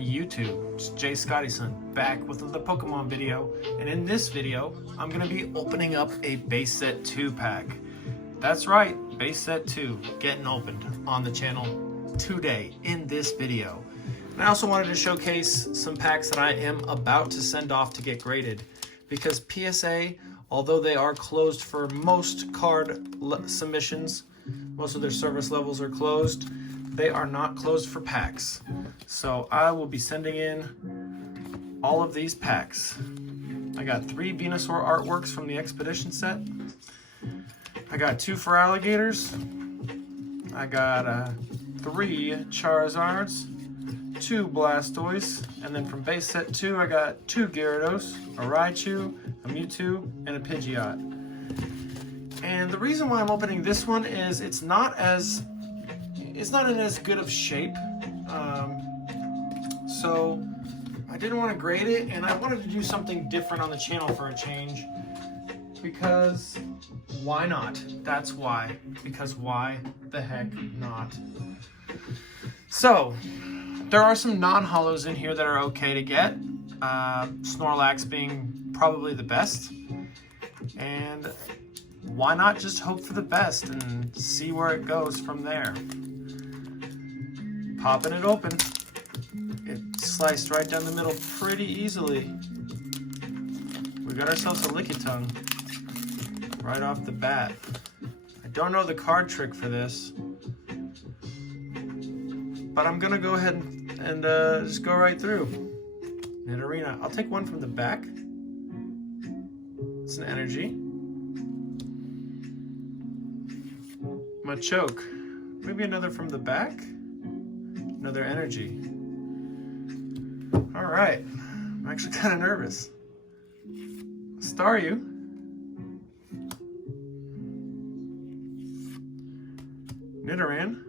on YouTube. It's JScottyson back with another Pokemon video, and in this video I'm going to be opening up a base set 2 pack. That's right, base set 2 getting opened on the channel today in this video. And I also wanted to showcase some packs that I am about to send off to get graded, because PSA, although they are closed for most card submissions, most of their service levels are closed, they are not closed for packs. So I will be sending in all of these packs. I got 3 Venusaur artworks from the Expedition set. I got 2 for alligators. I got 3 Charizards, 2 Blastoise, and then from base set 2 I got 2 Gyarados, a Raichu, a Mewtwo, and a Pidgeot. And the reason why I'm opening this one is it's not in as good of shape, so I didn't want to grade it, and I wanted to do something different on the channel for a change, because why not? That's why. Because why the heck not? So there are some non-holos in here that are okay to get, Snorlax being probably the best, and why not just hope for the best and see where it goes from there. Popping it open, it sliced right down the middle pretty easily. We got ourselves a Lickitung right off the bat. I don't know the card trick for this, but I'm gonna go ahead and just go right through. Nidorina, I'll take one from the back. It's an energy. Machoke, maybe another from the back. Another energy. All right, I'm actually kind of nervous. Staryu. Nidoran.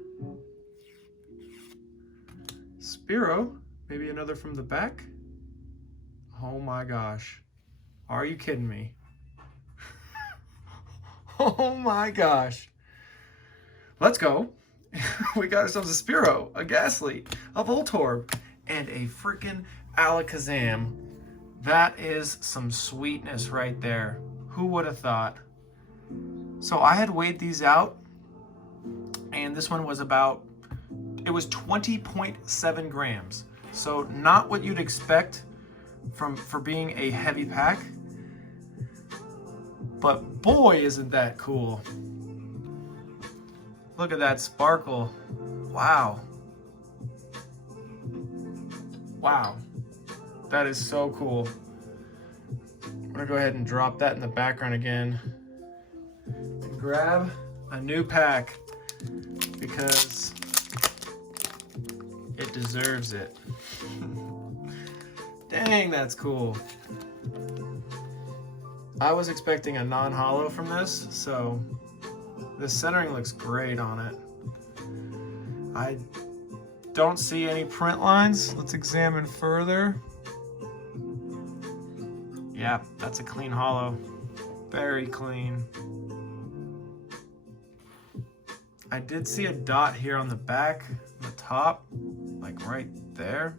Spearow, maybe another from the back. Oh my gosh, are you kidding me? Oh my gosh. Let's go. We got ourselves a Spearow, a Ghastly, a Voltorb, and a freaking Alakazam. That is some sweetness right there. Who would have thought? So I had weighed these out, and this one was it was 20.7 grams. So not what you'd expect for being a heavy pack, but boy, isn't that cool. Look at that sparkle. Wow. Wow. That is so cool. I'm gonna go ahead and drop that in the background again and grab a new pack, because it deserves it. Dang, that's cool. I was expecting a non-holo from this, so the centering looks great on it. I don't see any print lines. Let's examine further. Yeah, that's a clean holo. Very clean. I did see a dot here on the back, on the top, like right there.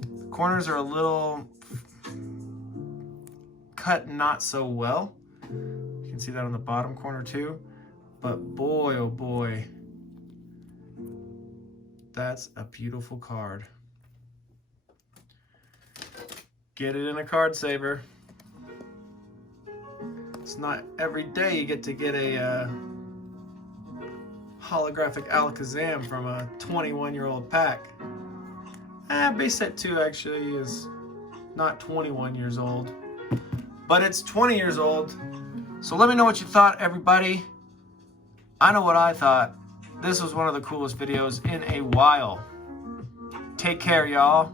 The corners are a little cut not so well. You can see that on the bottom corner too. But boy, oh boy, that's a beautiful card. Get it in a card saver. It's not every day you get to get a holographic Alakazam from a 21-year-old pack. Base set 2 actually is not 21 years old, but it's 20 years old. So let me know what you thought, everybody. I know what I thought. This was one of the coolest videos in a while. Take care, y'all.